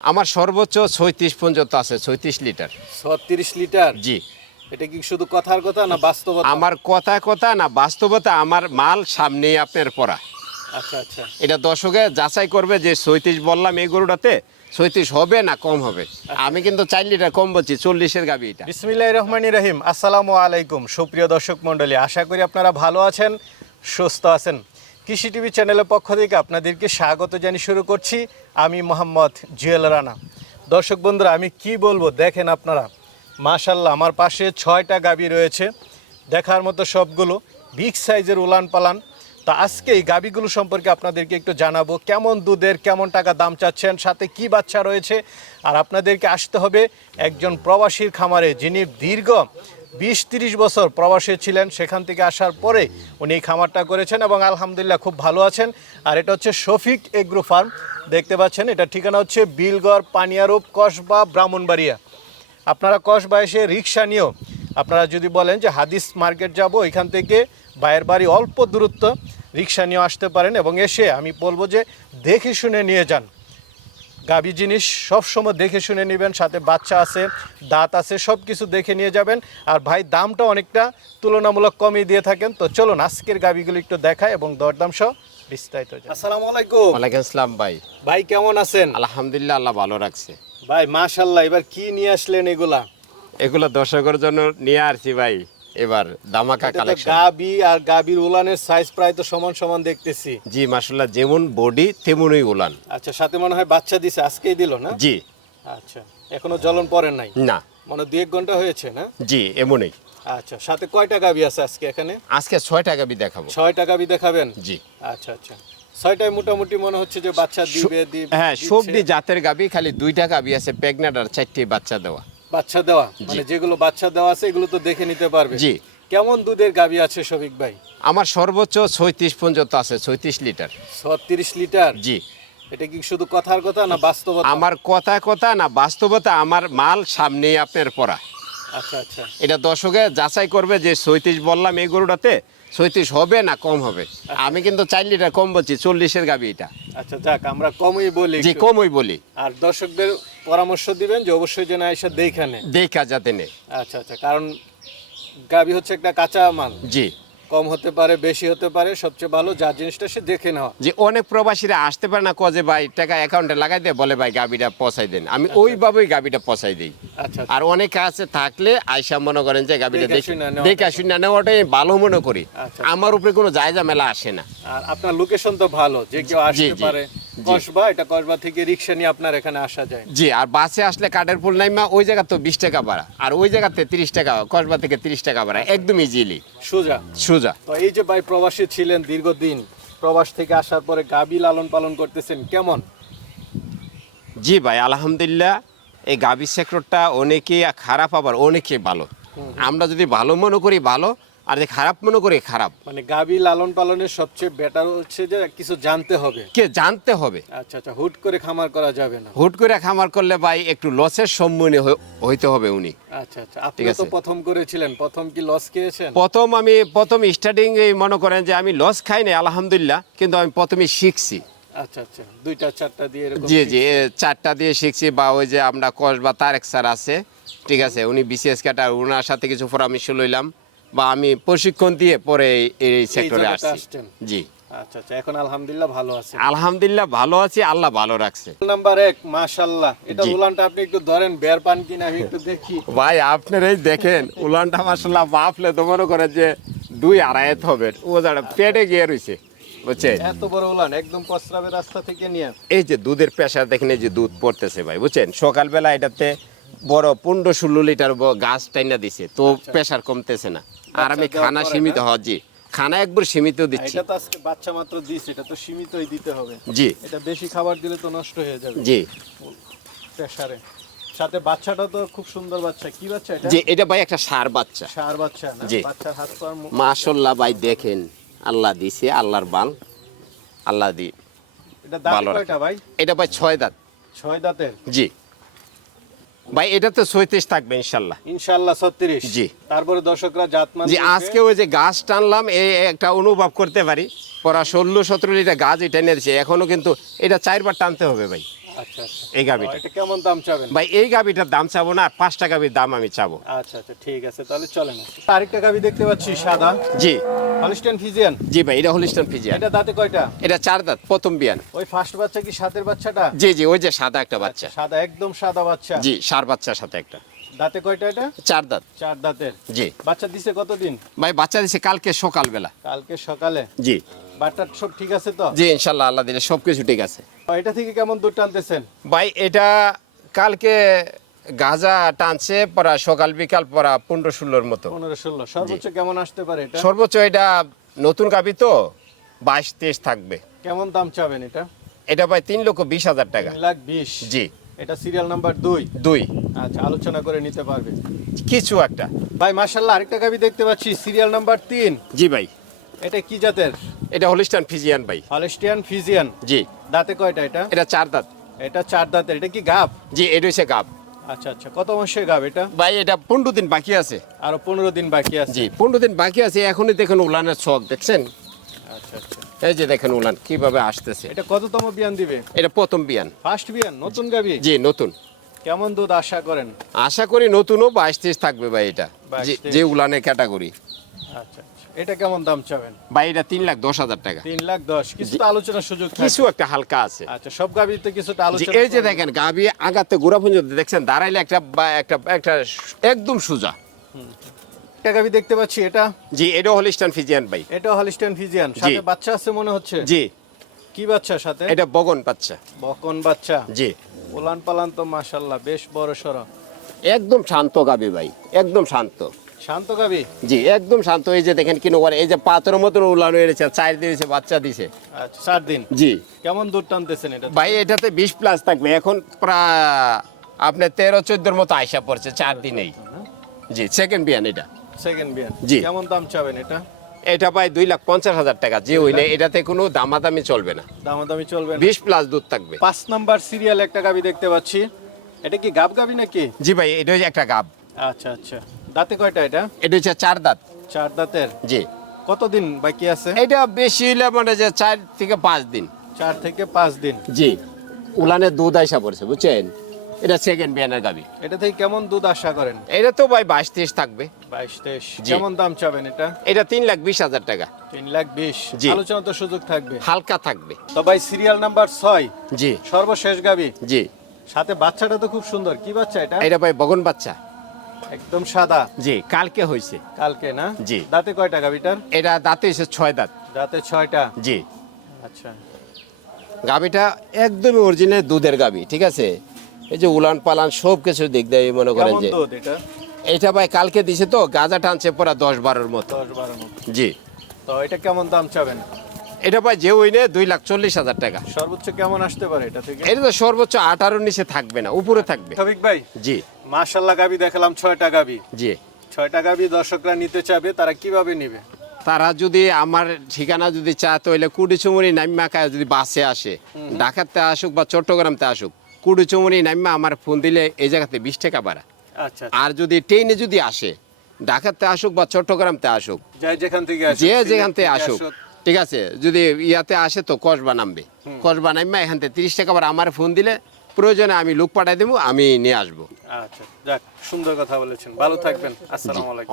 আমার সর্বোচ্চ ছয়ত্রিশ পর্যন্ত আছে ছয়ত্রিশ লিটার। ছত্রিশ লিটার? জি। এটা কি শুধু কথার কথা না বাস্তবতা? আমার কথা কথা না বাস্তবতা আমার মাল সামনেই আপনার পড়া। আচ্ছা আচ্ছা। এটা দর্শকে যাচাই করবে যে ছয়ত্রিশ বললাম এই গরুটাতে ছয়ত্রিশ হবে না কম হবে? আমি কিন্তু চার লিটার কম বলছি চল্লিশের গাবি এটা। বিসমিল্লাহ রহমানি রহিম আসসালামু আলাইকুম সুপ্রিয় দর্শক মণ্ডলী আশা করি আপনারা ভালো আছেন সুস্থ আছেন। কৃষি টিভি চ্যানেলের পক্ষ থেকে আপনাদেরকে স্বাগত জানিয়ে শুরু করছি। আমি মোহাম্মদ জুয়েল রানা। দর্শক বন্ধুরা, আমি কি বলব? দেখেন আপনারা মাশাল্লাহ আমার পাশে ছয়টা গাবি রয়েছে। দেখার মতো সবগুলো বিগ সাইজের উলান পালান তো আজকে এই গাবিগুলো সম্পর্কে আপনাদেরকে একটু জানাব, কেমন দুধের, কেমন টাকা দাম চাচ্ছেন, সাথে কি বাচ্চা রয়েছে, আর আপনাদেরকে আসতে হবে একজন প্রবাসীর খামারে যিনি দীর্ঘ বিশ তিরিশ বছর প্রবাসে ছিলেন, সেখান থেকে আসার পরে উনি এই খামারটা করেছেন এবং আলহামদুলিল্লাহ খুব ভালো আছেন। আর এটা হচ্ছে শফিক এগ্রো ফার্ম, দেখতে পাচ্ছেন, এটা ঠিকানা হচ্ছে বিলগড়, পানিয়ারূপ, কসবা, ব্রাহ্মণবাড়িয়া। আপনারা কসবা এসে রিক্সা নিয়েও আপনারা যদি বলেন যে হাদিস মার্কেট যাব, এখান থেকে বাইরের বাড়ি অল্প দূরত্ব রিক্সা নিয়ে আসতে পারেন এবং এসে আমি বলব যে দেখে শুনে নিয়ে যান। গাবি জিনিস সবসময় দেখে শুনে নেবেন সাথে বাচ্চা আছে দাঁত আছে সব কিছু দেখে নিয়ে যাবেন। আর ভাই দামটা অনেকটা তুলনামূলক কমই দিয়ে থাকেন। তো চলুন আজকের গাবিগুলো একটু দেখায় এবং দরদাম সহ বিস্তারিত আসসালামু আলাইকুম। ওয়ালাইকুম আসসালাম ভাই। ভাই কেমন আছেন? আলহামদুলিল্লাহ আল্লাহ ভালো রাখছে। ভাই মাশাল্লাহ এবার কি নিয়ে আসলেন এগুলা? এগুলো দর্শকের জন্য নিয়ে আসছি ভাই। এবার দামাকা কালেকশন গাবি আর গাবির উলানের সাইজ প্রায় তো সমান সমান দেখতেছি। জি মাসাল্লাহ যেমন বডি তেমনই উলান। আচ্ছা সাথে মনে হয় বাচ্চা দিছে আজকেই দিল না? জি। আচ্ছা এখনও জ্বলন পড়ে নাই? না। মানে দু এক ঘণ্টা হয়েছে না? জি এমনই। আচ্ছা সাথে কয়টা গাবি আছে আজকে এখানে? আজকে ছয় টাকা বি দেখাবো। ছয়টা গাবি দেখাবেন? জি। আচ্ছা আচ্ছা। ছয়টায় মোটামুটি মনে হচ্ছে যে বাচ্চা দিবে দিবে হ্যাঁ সবজি জাতের গাবি খালি দুইটা গাবি আছে প্রেগনেন্ট আর চারটি বাচ্চা দেওয়া। বাচ্চা দেওয়া মানে যেগুলো বাচ্চা দেওয়া আছে এগুলো তো দেখে নিতে পারবে। জি। কেমন দুধের গাবি আছে শফিক ভাই? আমার সর্বোচ্চ ছয়ত্রিশ পর্যন্ত আছে ছয়ত্রিশ লিটার। ছত্রিশ লিটার? জি। এটা কি শুধু কথার কথা না বাস্তবতা? আমার কথা কথা না বাস্তবতা আমার মাল সামনেই আপনার পড়া। আচ্ছা আচ্ছা। এটা দর্শকে যাচাই করবে যে ছয়ত্রিশ বললাম এই গরুটাতে ছয়ত্রিশ হবে না কম হবে? আমি কিন্তু চার লিটার কম বলছি চল্লিশের গাবি এটা। আচ্ছা যাক আমরা কমই বলি একটু। কমই বলি। আর দর্শকদের পরামর্শ দিবেন যে অবশ্যই যেন এসে দেখেনে দেখা যাতে নেই আচ্ছা আচ্ছা কারণ গাবি হচ্ছে একটা কাঁচা মাল। জি। কম হতে পারে বেশি হতে পারে সবচেয়ে ভালো যার জিনিসটা সে দেখে নেওয়া। যে অনেক প্রবাসীরা আসতে পারে না কজে ভাই টাকা অ্যাকাউন্টে লাগাই দেয় বলে ভাই গাবিটা পচাই দেন। আমি ওইভাবেই গাবিটা পচাই দিই। আচ্ছা আর অনেক আছে থাকলে আইসা মনে করেন যে গাবিটা দেখে দেখে শুনে নেওয়াটাই ভালো মনে করি। আচ্ছা। আমার উপরে কোনো জায়গা মেলা আসে না। আর আপনার লোকেশন তো ভালো যে কেউ আসতে পারে। কসবা এটা কসবা থেকে রিক্সা নিয়ে আপনার এখানে আসা যায়। জি আর বাসে আসলে কাঠের ফুল নাইমা ওই জায়গা তো বিশ টাকা ভাড়া। আর ওই জায়গাতে তিরিশ টাকা কসবা থেকে তিরিশ টাকা ভাড়া একদম ইজিলি সোজা। সোজা। তো এই যে ভাই প্রবাসী ছিলেন দীর্ঘদিন প্রবাস থেকে আসার পরে গাবি লালন পালন করতেছেন কেমন? জি ভাই আলহামদুলিল্লাহ এই সেক্টরটা অনেকে খারাপ আবার অনেকে ভালো। আমরা যদি ভালো মনে করি ভালো আর যে খারাপ মনে করি খারাপ। মানে গাবি লালন পালনের সবচেয়ে বেটার হচ্ছে যে কিছু জানতে হবে। কে জানতে হবে? আচ্ছা আচ্ছা হুট করে খামার করা যাবে না। হুট করে খামার করলে ভাই একটু লসের সম্মুখীন হইতে হবে উনি। আচ্ছা আচ্ছা আপনি তো প্রথম করেছিলেন প্রথম কি লস খেয়েছেন? প্রথম আমি প্রথম স্টার্টিং এই মনে করেন যে আমি লস খাই নাই আলহামদুলিল্লাহ কিন্তু আমি প্রথমে শিখছি। আচ্ছা আচ্ছা দুইটা চারটা দিয়ে জি জি চারটা দিয়ে শিখছি বা ওই যে আমরা কস বা তারেক স্যার আছে ঠিক আছে উনি বিসিএস কাটার ওনার সাথে কিছু পরামর্শ লইলাম। বা আমি প্রশিক্ষণ দিয়ে পরে এই- এই সেক্টরে আসছি। জি। আচ্ছা আচ্ছা এখন আলহামদুলিল্লাহ ভালো আছে। আলহামদুলিল্লাহ ভালো আছি আল্লাহ ভালো রাখছে। নাম্বার এক এটা উলানটা আপনি একটু ধরেন বের পান কিনা আমি একটু দেখি। ভাই আপনারাই দেখেন উলানটা বাপলে তো মনে করে যে দুই আড়াইত হবে। ও যারা পেটে গিয়ে রয়েছে বুঝছেন? এত বড় উলান একদম প্রস্রাবের রাস্তা থেকে নিয়ে। এই যে দুধের পেশা দেখেন এই যে দুধ পড়তেছে ভাই বুঝছেন? সকালবেলা এটাতে বড় পনেরো ষোলো লিটার গাছ টাইনা দিছে তো প্রেশার কমতেছে না। আর আমি খানা সীমিত না? হওয়া জি। খানা একবার সীমিত দিচ্ছি। এটা তো আজকে বাচ্চা মাত্র দিছে এটা তো সীমিতই দিতে হবে। জি। এটা বেশি খাবার দিলে তো নষ্ট হয়ে যাবে। জি। প্রেসারে সাথে বাচ্চাটা তো খুব সুন্দর বাচ্চা। কি বাচ্চা এটা? জি এটা ভাই একটা সার বাচ্চা। সার বাচ্চা না? জি। বাচ্চার হাত পা মাশাল্লাহ ভাই দেখেন। আল্লাহ দিছে আল্লাহর বাল আল্লাহ দি এটা দাঁত কয়টা ভাই? এটা ভাই ছয় দাঁত। ছয় দাঁতের? জি। ভাই এটা তো ছয়ত্রিশ থাকবে ইনশাল্লাহ। ইনশাল্লাহ ছত্রিশ। জি। তারপরে দর্শকরা জাতমান জি আজকে ওই যে গাছ টানলাম এই একটা অনুভব করতে পারি। পরা ষোলো সতেরো লিটার গাছ এটা নিয়েছে এখনও কিন্তু এটা চারবার টানতে হবে ভাই। এই গাবিটা। কেমন দাম চাবেন? ভাই এই গাবিটার দাম চাবো না আর পাঁচটা গাবির দাম আমি চাবো। আচ্ছা আচ্ছা ঠিক আছে তাহলে চলেন আরেকটা গাবি দেখতে পাচ্ছি সাদা। জি। হলিস্টান ফিজিয়ান জি ভাই এটা হলিস্টন ফিজিয়ান এটা দাঁতে কয়টা? এটা চার দাঁত প্রথম বিয়ান। ওই ফার্স্ট বাচ্চা কি সাতের বাচ্চাটা? জি জি ওই যে সাদা একটা বাচ্চা। সাদা একদম সাদা বাচ্চা। জি সার বাচ্চার সাথে একটা। দাঁতে কয়টা এটা? চার দাঁত। চার দাঁতের। জি। বাচ্চা দিছে কতদিন? ভাই বাচ্চা দিছে কালকে সকালবেলা। কালকে সকালে? জি। বাচ্চা সব ঠিক আছে তো? জি ইনশাল্লাহ আল্লাহ দিলে সব কিছু ঠিক আছে। এটা থেকে কেমন দুধ টানতেছেন? ভাই এটা কালকে গাজা টানছে পরা সকাল বিকাল পরা পনেরো ষোলোর মতো। পনেরো ষোলো। সর্বোচ্চ কেমন আসতে পারে এটা? সর্বোচ্চ এটা নতুন গাবি তো বাইশ তেইশ থাকবে। কেমন দাম চাবেন এটা? এটা ভাই তিন লক্ষ বিশ হাজার টাকা। লাখ বিশ। জি। এটা সিরিয়াল নাম্বার দুই। দুই। আচ্ছা আলোচনা করে নিতে পারবে। কিছু একটা। ভাই মার্শাল্লাহ আরেকটা গাবি দেখতে পাচ্ছি সিরিয়াল নাম্বার তিন। জি ভাই। এটা কি জাতের? এটা হলিস্টান ফিজিয়ান ভাই। Holistic physician. জি। দাঁতে কয়টা এটা? এটা চার দাঁত। এটা চার দাঁতের। এটা কি গাব? জি এটা হচ্ছে গাব। আচ্ছা আচ্ছা কত মাসের গাব এটা? ভাই এটা পনেরো দিন বাকি আছে। আরও পনেরো দিন বাকি আছে। জি পনেরো দিন বাকি আছে। এখনই দেখুন উলানের ছক দেখছেন? আচ্ছা আচ্ছা। এই যে দেখেন উলান কীভাবে আসতেছে। এটা কততম বিয়ান দিবে? এটা প্রথম বিয়ান। ফার্স্ট বিয়ান নতুন গাবি? জি নতুন। কেমন দুধ আশা করেন? আশা করি নতুনও বাইশ তেইশ থাকবে ভাই এটা। যে- উলানের ক্যাটাগরি আচ্ছা আচ্ছা। এটা কেমন দাম চাবেন? ভাই এটা তিন লাখ দশ হাজার টাকা। তিন লাখ দশ। কিছুটা আলোচনার সুযোগ কিছু একটা হালকা আছে। আচ্ছা সব গাবিতে কিছুটা যে আলোচনা এই যে দেখেন গাবি আগাতে গোড়া পর্যন্ত দেখছেন দাঁড়াইলে একটা বা একটা একটা একদম সোজা। একটা গাবি দেখতে পাচ্ছি এটা। জি এটা হলিস্টান ফিজিয়ান ভাই। এটা হলিস্টিয়ান ফিজিয়ান সাথে বাচ্চা আছে মনে হচ্ছে? জি। কি বাচ্চা সাথে? এটা বগন বাচ্চা। বকন বাচ্চা। জি। উলান পালান তো মাশাল্লাহ বেশ বড় সড়। একদম শান্ত গাবি ভাই একদম শান্ত। শান্ত গাবি? জি একদম শান্ত। এই যে দেখেন কিনো এই যে পাথরের মতন উলানো এনেছে চার দিয়েছে বাচ্চা দিছে। আচ্ছা চার দিন? জি। কেমন দুধ টানতেছেন এটা? ভাই এটাতে বিশ প্লাস থাকবে। এখন প্রায় আপনার তেরো চোদ্দোর মতো আইসা পড়ছে চার দিনেই। জি সেকেন্ড বিয়ান এটা। সেকেন্ড বিয়ান জি। কেমন দাম চাবেন এটা? এটা ভাই দুই লাখ পঞ্চাশ হাজার টাকা। যে হইলে এটাতে কোনো দামাদামি চলবে না। দামাদামি চলবে না। বিশ প্লাস দুধ থাকবে। পাঁচ নাম্বার সিরিয়াল একটা গাবি দেখতে পাচ্ছি। এটা কি গাব গাবি নাকি? জি ভাই এটা হচ্ছে একটা গাব। আচ্ছা আচ্ছা। দাঁতে কয়টা এটা? এটা হচ্ছে চার দাঁত। চার দাঁতের? জি। কতদিন বাকি আছে? এটা বেশি হইলে মানে যে চার থেকে পাঁচ দিন। চার থেকে পাঁচ দিন। জি। উলানের দুধ আইসা পড়ছে বুঝছেন? এটা সেকেন্ড বিয়ানের গাবি। এটা থেকে কেমন দুধ আশা করেন? এটা তো ভাই বাইশ তেইশ থাকবে। বাইশ তেইশ। কেমন দাম চাবেন এটা? এটা তিন লাখ বিশ হাজার টাকা। তিন লাখ বিশ। জি। আলোচনা তো সুযোগ থাকবে। হালকা থাকবে। তো ভাই সিরিয়াল নাম্বার ছয়। জি। সর্বশেষ গাবি। জি। সাথে বাচ্চাটা তো খুব সুন্দর। কি বাচ্চা এটা? এটা ভাই বগন বাচ্চা। একদম সাদা। জি কালকে হয়েছে। কালকে না? জি। দাঁতে কয়টা গাবিটার এটা দাঁতে এসে ছয় দাঁত। দাঁতে ছয়টা। জি। আচ্ছা। গাবিটা একদমই অরিজিনাল দুধের গাবি ঠিক আছে? এই যে উলান পালান সব কিছু দিক দিয়ে মনে করেন যে দুধ এটা ভাই কালকে দিছে তো গাঁজা টানছে পরা দশ বারোর মতো। জি। তো এটা কেমন দাম চাবেন? এটা ভাই যে ওই দুই লাখ চল্লিশ হাজার টাকা। সর্বোচ্চ কেমন আসতে পারে এটা থেকে? এটা তো সর্বোচ্চ আঠারোর নিচে থাকবে না উপরে থাকবে। সবিক ভাই জি। মাশাল্লাহ গাবি দেখালাম ছয়টা গাবি। জি। ছয়টা গাবি দর্শকরা নিতে চাবে তারা কীভাবে নিবে? তারা যদি আমার ঠিকানা যদি চায় তাহলে কুড়িচুমুরি নাইমাকা যদি বাসে আসে ঢাকাতে আসুক বা চট্টগ্রামতে আসুক কুড়িচুমুরি নাইমা আমার ফোন দিলে এই জায়গাতে বিশ টাকা বাড়া আর যদি ট্রেনে যদি আসে ঢাকাতে আসুক বা চট্টগ্রামতে আসুক যে যেখান থেকে থেকে আসুক ঠিক আছে যদি ইয়াতে আসে তো কসবা নামবে কসবা নামবে এখান থেকে তিরিশ টাকা আবার আমার ফোন দিলে প্রয়োজনে আমি লোক পাঠাই দেবো আমি নিয়ে আসব। আচ্ছা যাক সুন্দর কথা বলেছেন। ভালো থাকবেন। আসসালামু আলাইকুম।